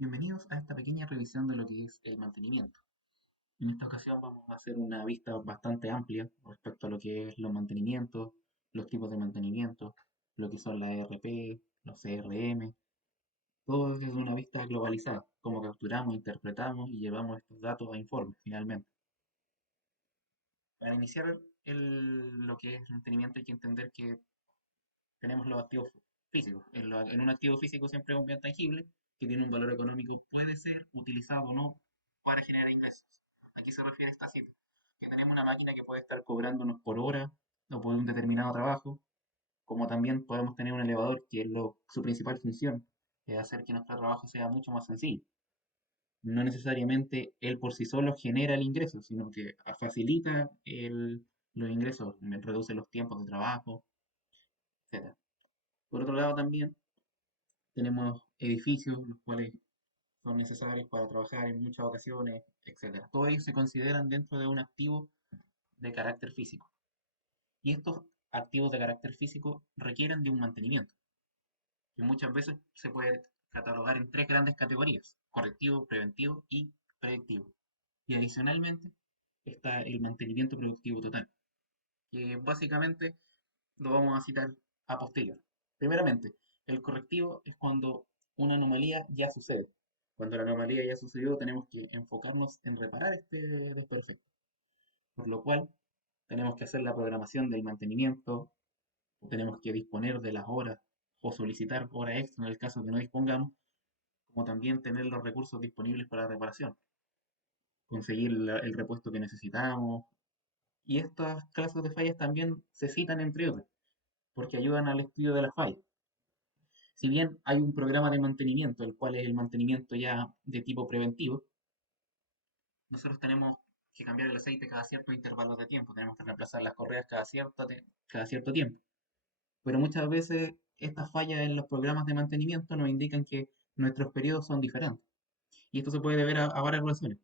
Bienvenidos a esta pequeña revisión de lo que es el mantenimiento. En esta ocasión vamos a hacer una vista bastante amplia respecto a lo que es los mantenimientos, los tipos de mantenimiento, lo que son la ERP, los CRM, todo desde una vista globalizada, cómo capturamos, interpretamos y llevamos estos datos a informes finalmente. Para iniciar lo que es el mantenimiento hay que entender que tenemos los activos físicos. En un activo físico siempre es un bien tangible que tiene un valor económico, puede ser utilizado o no para generar ingresos. Aquí se refiere esta cita, que tenemos una máquina que puede estar cobrándonos por hora o por un determinado trabajo, como también podemos tener un elevador que es su principal función, es hacer que nuestro trabajo sea mucho más sencillo. No necesariamente él por sí solo genera el ingreso, sino que facilita los ingresos, reduce los tiempos de trabajo, etcétera. Por otro lado, también tenemos edificios, los cuales son necesarios para trabajar en muchas ocasiones, etcétera. Todos ellos se consideran dentro de un activo de carácter físico. Y estos activos de carácter físico requieren de un mantenimiento, que muchas veces se puede catalogar en tres grandes categorías: correctivo, preventivo y predictivo. Y adicionalmente está el mantenimiento productivo total, que básicamente lo vamos a citar a posterior. Primeramente, el correctivo es cuando una anomalía ya sucede. Cuando la anomalía ya sucedió, tenemos que enfocarnos en reparar este desperfecto. Por lo cual, tenemos que hacer la programación del mantenimiento, tenemos que disponer de las horas o solicitar horas extra en el caso que no dispongamos, como también tener los recursos disponibles para la reparación, conseguir el repuesto que necesitamos. Y estas clases de fallas también se citan entre otras, porque ayudan al estudio de las fallas. Si bien hay un programa de mantenimiento, el cual es el mantenimiento ya de tipo preventivo, nosotros tenemos que cambiar el aceite cada ciertos intervalos de tiempo, tenemos que reemplazar las correas cada cierto tiempo. Pero muchas veces estas fallas en los programas de mantenimiento nos indican que nuestros periodos son diferentes. Y esto se puede deber a varias razones,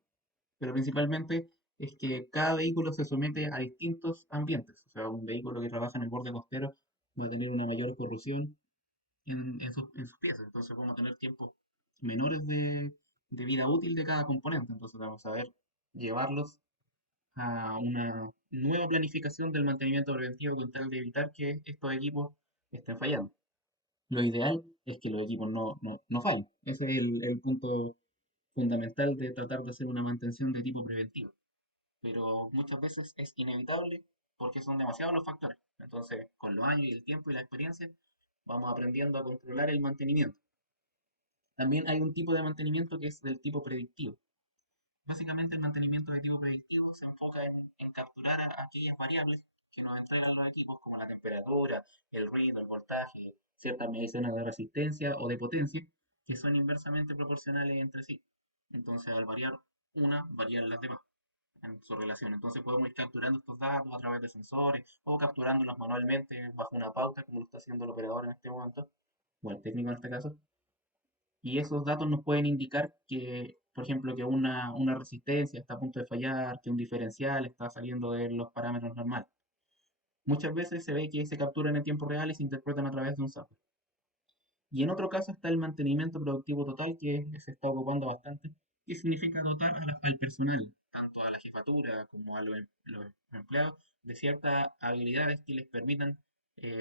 pero principalmente es que cada vehículo se somete a distintos ambientes. O sea, un vehículo que trabaja en el borde costero va a tener una mayor corrosión en sus piezas. Entonces vamos a tener tiempos menores de vida útil de cada componente. Entonces vamos a ver llevarlos a una nueva planificación del mantenimiento preventivo con tal de evitar que estos equipos estén fallando. Lo ideal es que los equipos no fallen. Ese es el punto fundamental de tratar de hacer una mantención de tipo preventivo. Pero muchas veces es inevitable porque son demasiados los factores. Entonces, con los años y el tiempo y la experiencia, vamos aprendiendo a controlar el mantenimiento. También hay un tipo de mantenimiento que es del tipo predictivo. Básicamente el mantenimiento de tipo predictivo se enfoca en capturar aquellas variables que nos entregan los equipos, como la temperatura, el ruido, el voltaje, ciertas mediciones de resistencia o de potencia, que son inversamente proporcionales entre sí. Entonces, al variar una, varían las demás en su relación. Entonces podemos ir capturando estos datos a través de sensores o capturándolos manualmente bajo una pauta, como lo está haciendo el operador en este momento, o el técnico en este caso. Y esos datos nos pueden indicar que, por ejemplo, que una resistencia está a punto de fallar, que un diferencial está saliendo de los parámetros normales. Muchas veces se ve que se capturan en tiempo real y se interpretan a través de un software. Y en otro caso está el mantenimiento productivo total, que se está ocupando bastante, que significa dotar al personal, tanto a la jefatura como a los empleados, de ciertas habilidades que les permitan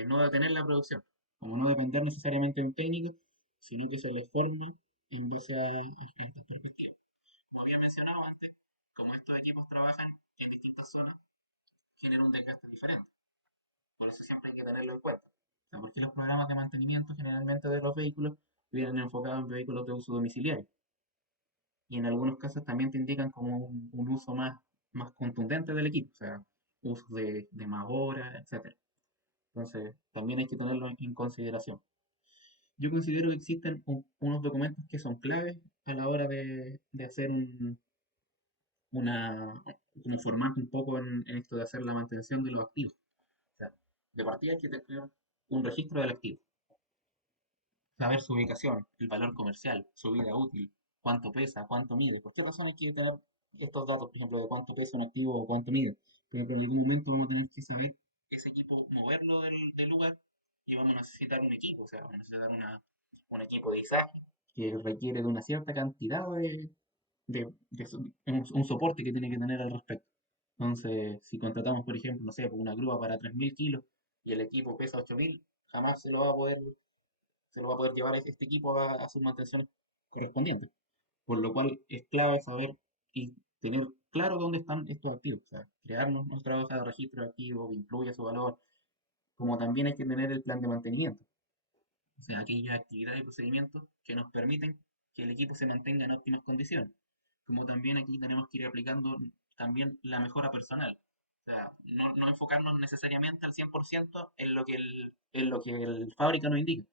no detener la producción, como no depender necesariamente de un técnico, sino que se les forma en base a estas perspectivas. Como había mencionado antes, como estos equipos trabajan en distintas zonas, genera un desgaste diferente. Por eso siempre hay que tenerlo en cuenta. O sea, porque los programas de mantenimiento generalmente de los vehículos vienen enfocados en vehículos de uso domiciliario. Y en algunos casos también te indican como un uso más contundente del equipo, o sea, uso de más horas, etcétera. Entonces, también hay que tenerlo en consideración. Yo considero que existen unos documentos que son claves a la hora de hacer como formarte un poco en esto de hacer la mantención de los activos. O sea, de partida hay que tener un registro del activo, saber su ubicación, el valor comercial, su vida útil, cuánto pesa, cuánto mide. ¿Por qué razón hay que tener estos datos, por ejemplo, de cuánto pesa un activo o cuánto mide? Pero en algún momento vamos a tener que saber ese equipo, moverlo del lugar y vamos a necesitar un equipo, o sea, vamos a necesitar un equipo de izaje que requiere de una cierta cantidad un soporte que tiene que tener al respecto. Entonces, si contratamos, por ejemplo, no sé, pues, una grúa para 3.000 kilos y el equipo pesa 8.000, jamás se lo va a poder llevar este equipo a sus mantenciones correspondientes. Por lo cual es clave saber y tener claro dónde están estos activos. O sea, crearnos nuestra hoja de registro de activos que incluya su valor, como también hay que tener el plan de mantenimiento. O sea, aquellas actividades y procedimientos que nos permiten que el equipo se mantenga en óptimas condiciones. Como también aquí tenemos que ir aplicando también la mejora personal. O sea, no enfocarnos necesariamente al 100% en lo que el fábrica nos indica,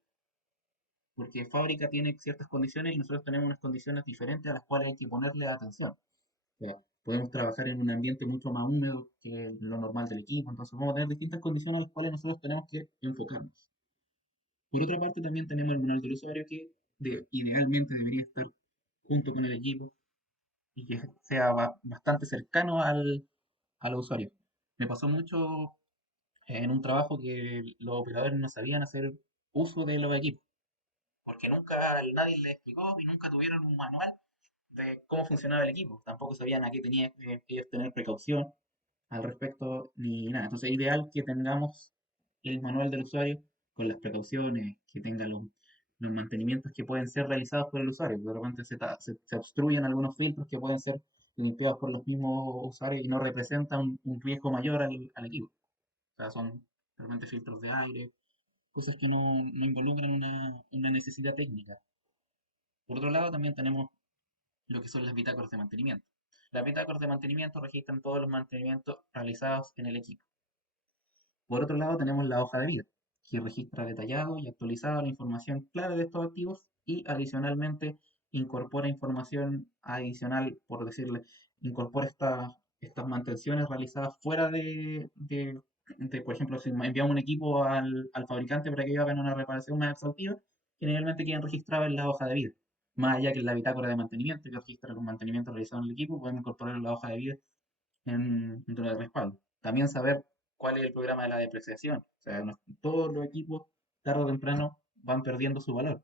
porque fábrica tiene ciertas condiciones y nosotros tenemos unas condiciones diferentes a las cuales hay que ponerle atención. O sea, podemos trabajar en un ambiente mucho más húmedo que lo normal del equipo, entonces vamos a tener distintas condiciones a las cuales nosotros tenemos que enfocarnos. Por otra parte, también tenemos el manual del usuario que idealmente debería estar junto con el equipo y que sea bastante cercano al usuario. Me pasó mucho en un trabajo que los operadores no sabían hacer uso de los equipos, porque nunca nadie les explicó y nunca tuvieron un manual de cómo funcionaba el equipo. Tampoco sabían a qué tenían que ellos tener precaución al respecto ni nada. Entonces es ideal que tengamos el manual del usuario con las precauciones, que tenga los mantenimientos que pueden ser realizados por el usuario. De repente se obstruyen algunos filtros que pueden ser limpiados por los mismos usuarios y no representan un riesgo mayor al equipo. O sea, son realmente filtros de aire, cosas que no involucran una necesidad técnica. Por otro lado, también tenemos lo que son las bitácoras de mantenimiento. Las bitácoras de mantenimiento registran todos los mantenimientos realizados en el equipo. Por otro lado, tenemos la hoja de vida, que registra detallado y actualizado la información clave de estos activos y adicionalmente incorpora información adicional, por decirle, incorpora estas mantenciones realizadas fuera por ejemplo, si enviamos un equipo al fabricante para que ellos hagan una reparación más exhaustiva, generalmente quedan registrados en la hoja de vida. Más allá que en la bitácora de mantenimiento, que registra los mantenimientos realizados en el equipo, podemos incorporar en la hoja de vida dentro del respaldo. También saber cuál es el programa de la depreciación. O sea, todos los equipos, tarde o temprano, van perdiendo su valor.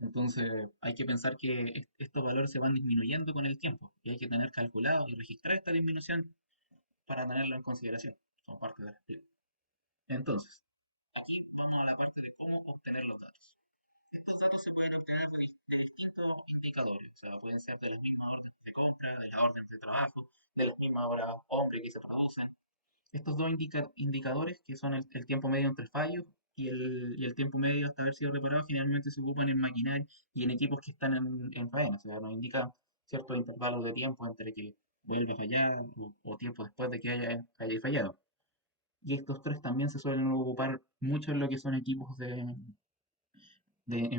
Entonces, hay que pensar que estos valores se van disminuyendo con el tiempo y hay que tener calculado y registrar esta disminución para tenerlo en consideración como parte del estudio. Entonces, aquí vamos a la parte de cómo obtener los datos. Estos datos se pueden obtener de distintos indicadores, o sea, pueden ser de las mismas órdenes de compra, de las órdenes de trabajo, de las mismas horas hombre que se producen. Estos dos indicadores, que son el tiempo medio entre fallos y el tiempo medio hasta haber sido reparado, generalmente se ocupan en maquinaria y en equipos que están en faena, o sea, nos indica ciertos intervalos de tiempo entre que vuelve a fallar o tiempo después de que haya fallado. Y estos tres también se suelen ocupar mucho en lo que son equipos en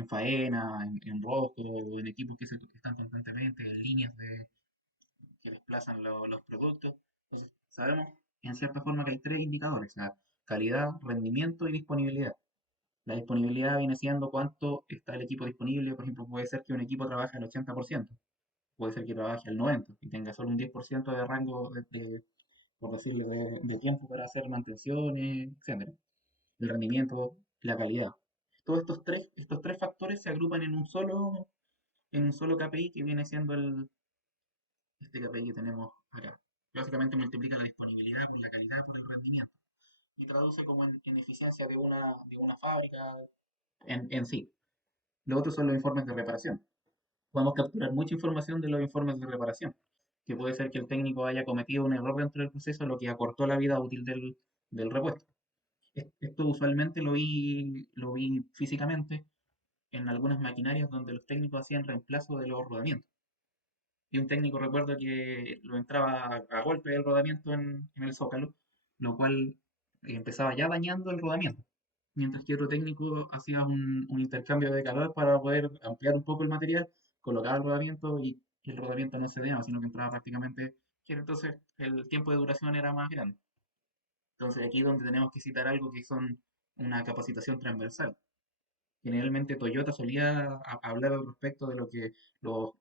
faena, en rostro, o en equipos que están constantemente, en líneas que desplazan los productos. Entonces, sabemos en cierta forma que hay tres indicadores, o sea, calidad, rendimiento y disponibilidad. La disponibilidad viene siendo cuánto está el equipo disponible. Por ejemplo, puede ser que un equipo trabaje al 80%, puede ser que trabaje al 90% y tenga solo un 10% de rango por decirlo, de tiempo para hacer mantenciones, etcétera. El rendimiento, la calidad. Todos estos tres factores se agrupan en un solo KPI que viene siendo este KPI que tenemos acá. Básicamente multiplica la disponibilidad por la calidad por el rendimiento y traduce como en eficiencia de una fábrica en sí. Lo otro son los informes de reparación. Podemos capturar mucha información de los informes de reparación, que puede ser que el técnico haya cometido un error dentro del proceso, lo que acortó la vida útil del repuesto. Esto usualmente lo vi físicamente en algunas maquinarias donde los técnicos hacían reemplazo de los rodamientos. Y un técnico recuerdo que lo entraba a golpe del rodamiento en el zócalo, lo cual empezaba ya dañando el rodamiento. Mientras que otro técnico hacía un intercambio de calor para poder ampliar un poco el material, colocaba el rodamiento y el rodamiento no se dañaba, sino que entraba prácticamente, que entonces el tiempo de duración era más grande. Entonces aquí es donde tenemos que citar algo que son una capacitación transversal. Generalmente Toyota solía hablar al respecto de lo que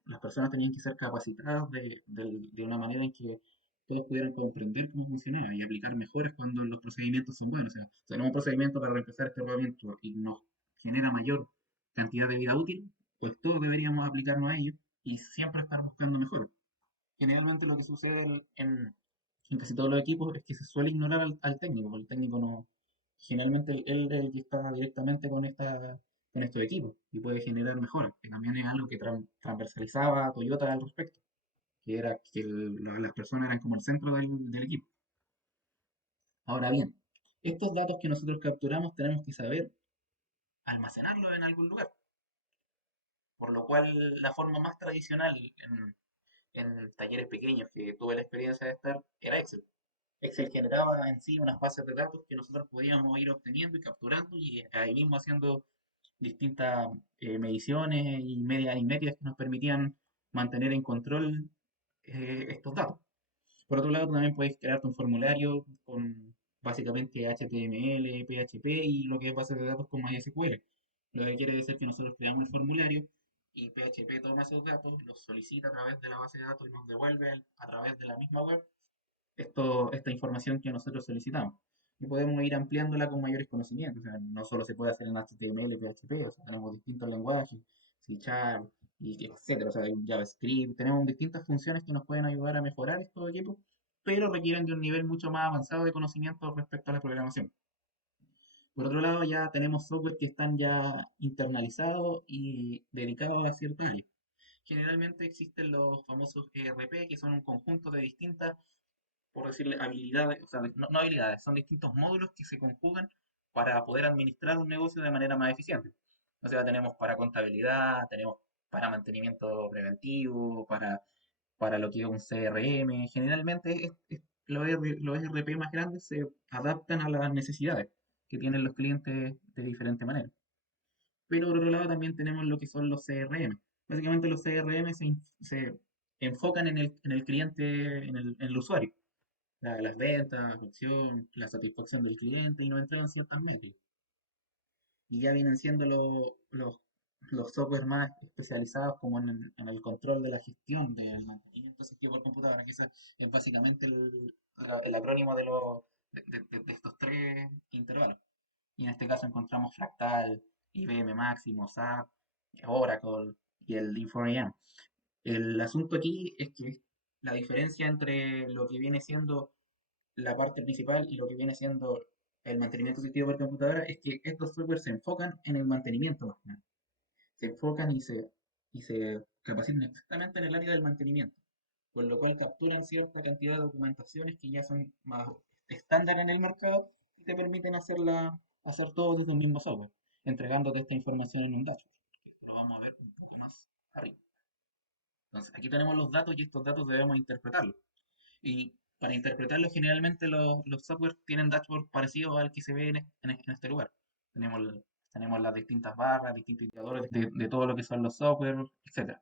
las personas tenían que ser capacitadas de una manera en que todos pudieran comprender cómo funcionaba y aplicar mejoras cuando los procedimientos son buenos. O sea, si tenemos un procedimiento para reemplazar este rodamiento y nos genera mayor cantidad de vida útil, pues todos deberíamos aplicarnos a ello y siempre estar buscando mejoras. Generalmente lo que sucede en casi todos los equipos es que se suele ignorar al técnico, porque el técnico no, generalmente él es el que está directamente con estos equipos y puede generar mejoras, que también es algo que transversalizaba a Toyota al respecto, que era que las personas eran como el centro del equipo. Ahora bien, estos datos que nosotros capturamos tenemos que saber almacenarlos en algún lugar, por lo cual la forma más tradicional en talleres pequeños que tuve la experiencia de estar era Excel. Excel generaba en sí unas bases de datos que nosotros podíamos ir obteniendo y capturando y ahí mismo haciendo distintas mediciones y métricas que nos permitían mantener en control estos datos. Por otro lado, también puedes crearte un formulario con básicamente HTML, PHP y lo que es base de datos con MySQL. Lo que quiere decir que nosotros creamos el formulario y PHP toma esos datos, los solicita a través de la base de datos y nos devuelve a través de la misma web esta información que nosotros solicitamos. Y podemos ir ampliándola con mayores conocimientos. O sea, no solo se puede hacer en HTML, PHP, o sea, tenemos distintos lenguajes, C Sharp, y etcétera. O sea, hay JavaScript, tenemos distintas funciones que nos pueden ayudar a mejorar estos equipos, pero requieren de un nivel mucho más avanzado de conocimiento respecto a la programación. Por otro lado, ya tenemos software que están ya internalizados y dedicados a cierta área. Generalmente existen los famosos ERP, que son un conjunto de distintas, por decirle, habilidades, o sea, no habilidades, son distintos módulos que se conjugan para poder administrar un negocio de manera más eficiente. O sea, tenemos para contabilidad, tenemos para mantenimiento preventivo, para lo que es un CRM. Generalmente los ERP más grandes se adaptan a las necesidades que tienen los clientes de diferente manera. Pero por otro lado también tenemos lo que son los CRM. Básicamente los CRM se enfocan en el cliente, en el usuario, las ventas, la opción, la satisfacción del cliente y nos entregan ciertas métricas. Y ya vienen siendo los software más especializados como en el control de la gestión del mantenimiento asistido por computadora, que ese es básicamente el acrónimo de estos tres intervalos. Y en este caso encontramos Fractal, IBM Máximo, SAP, Oracle y el Inform. El asunto aquí es que la diferencia entre lo que viene siendo la parte principal y lo que viene siendo el mantenimiento asistido por computadora es que estos software se enfocan en el mantenimiento más que nada. Se enfocan y se capacitan exactamente en el área del mantenimiento, por lo cual capturan cierta cantidad de documentaciones que ya son más estándar en el mercado y te permiten hacer todo desde un mismo software, entregándote esta información en un dashboard. Esto lo vamos a ver un poco más arriba. Entonces, aquí tenemos los datos y estos datos debemos interpretarlos. Y para interpretarlo, generalmente los software tienen dashboard parecido al que se ve en este lugar. Tenemos, tenemos las distintas barras, distintos indicadores de todo lo que son los software, etcétera.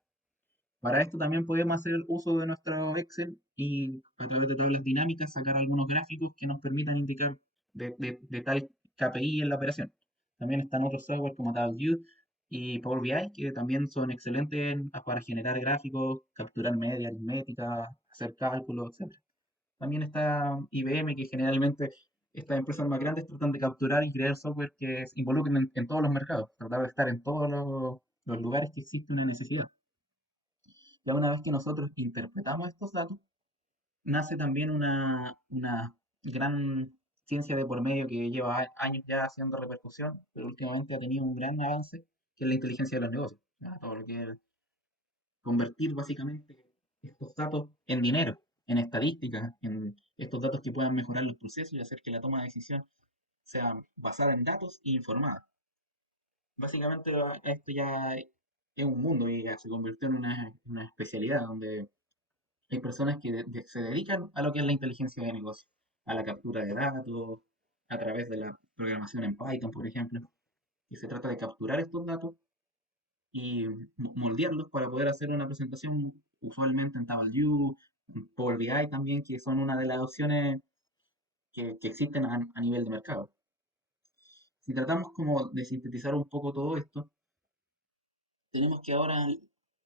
Para esto también podemos hacer uso de nuestro Excel y a través de tablas dinámicas sacar algunos gráficos que nos permitan indicar de tal KPI en la operación. También están otros software como TableView y Power BI que también son excelentes para generar gráficos, capturar media aritmética, hacer cálculos, etcétera. También está IBM, que generalmente estas empresas más grandes tratan de capturar y crear software que se involucren en todos los mercados, tratar de estar en todos los lugares que existe una necesidad. Ya una vez que nosotros interpretamos estos datos, nace también una gran ciencia de por medio que lleva años ya haciendo repercusión, pero últimamente ha tenido un gran avance, que es la inteligencia de los negocios. Ya, todo lo que es convertir básicamente estos datos en dinero, en estadísticas, en estos datos que puedan mejorar los procesos y hacer que la toma de decisión sea basada en datos e informada. Básicamente esto ya es un mundo y ya se convirtió en una especialidad donde hay personas que se dedican a lo que es la inteligencia de negocio, a la captura de datos, a través de la programación en Python, por ejemplo, y se trata de capturar estos datos y moldearlos para poder hacer una presentación usualmente en TableView, en Power BI también, que son una de las opciones que existen a nivel de mercado. Si tratamos como de sintetizar un poco todo esto, tenemos que ahora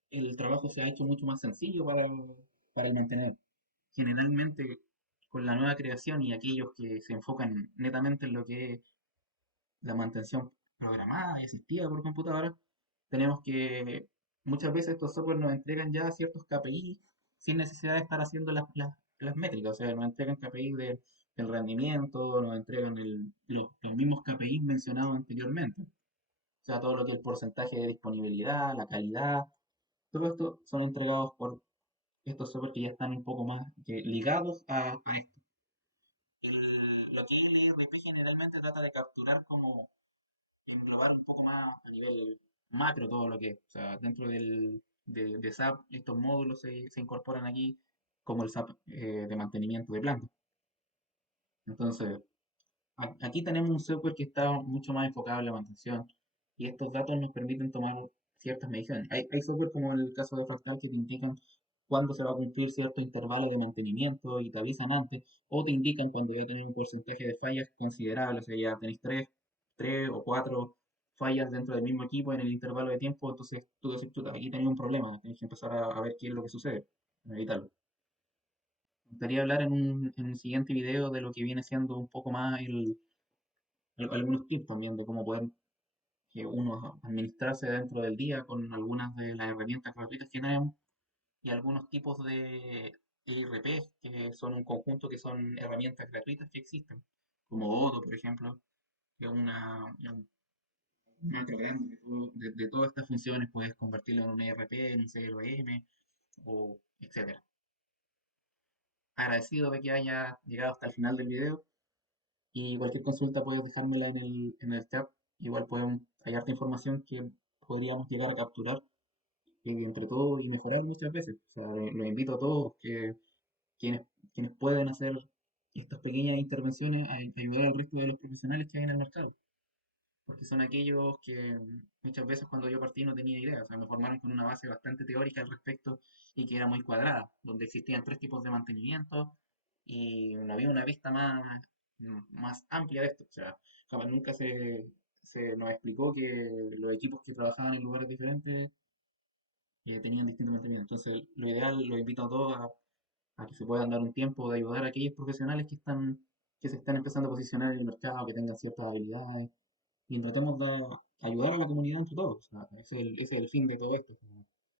el trabajo se ha hecho mucho más sencillo para el mantener. Generalmente con la nueva creación y aquellos que se enfocan netamente en lo que es la mantención programada y asistida por computadora, tenemos que, muchas veces estos software nos entregan ya ciertos KPI sin necesidad de estar haciendo las métricas, o sea, nos entregan KPI del rendimiento, nos entregan los mismos KPI mencionados anteriormente, o sea, todo lo que es el porcentaje de disponibilidad, la calidad, todo esto son entregados por estos software que ya están un poco más ligados a esto. Lo que es el ERP generalmente trata de capturar como englobar un poco más a nivel macro todo lo que es. O sea, dentro de SAP, estos módulos se incorporan aquí como el SAP de mantenimiento de planta. Entonces, aquí tenemos un software que está mucho más enfocado en la mantención y estos datos nos permiten tomar ciertas mediciones. Hay software como el caso de Fractal que te indican cuándo se va a cumplir ciertos intervalos de mantenimiento y te avisan antes, o te indican cuando ya tenés un porcentaje de fallas considerable, o sea, ya tenéis tres o cuatro fallas dentro del mismo equipo en el intervalo de tiempo, entonces tú decís, chuta, aquí tenés un problema, tienes que empezar a ver qué es lo que sucede, evitarlo. Me gustaría hablar en un siguiente video de lo que viene siendo un poco más algunos tips también de cómo poder que uno administrarse dentro del día con algunas de las herramientas gratuitas que tenemos y algunos tipos de ERP que son un conjunto que son herramientas gratuitas que existen, como Odoo, por ejemplo, que es un macro grande de todas estas funciones, puedes convertirlo en un ERP, en un CRM o etcétera. Agradecido de que haya llegado hasta el final del video y cualquier consulta puedes dejármela en el chat. Igual podemos hallarte información que podríamos llegar a capturar entre todos y mejorar muchas veces. O sea, los invito a todos que quienes, quienes pueden hacer estas pequeñas intervenciones a ayudar al resto de los profesionales que hay en el mercado. Porque son aquellos que muchas veces cuando yo partí no tenía idea. O sea, me formaron con una base bastante teórica al respecto y que era muy cuadrada, donde existían tres tipos de mantenimiento y no había una vista más amplia de esto. O sea, jamás nunca se nos explicó que los equipos que trabajaban en lugares diferentes tenían distintos mantenimientos. Entonces, lo ideal, lo invito a todos a que se puedan dar un tiempo de ayudar a aquellos profesionales que se están empezando a posicionar en el mercado, que tengan ciertas habilidades, y tratemos de ayudar a la comunidad entre todos. O sea, ese es el fin de todo esto, como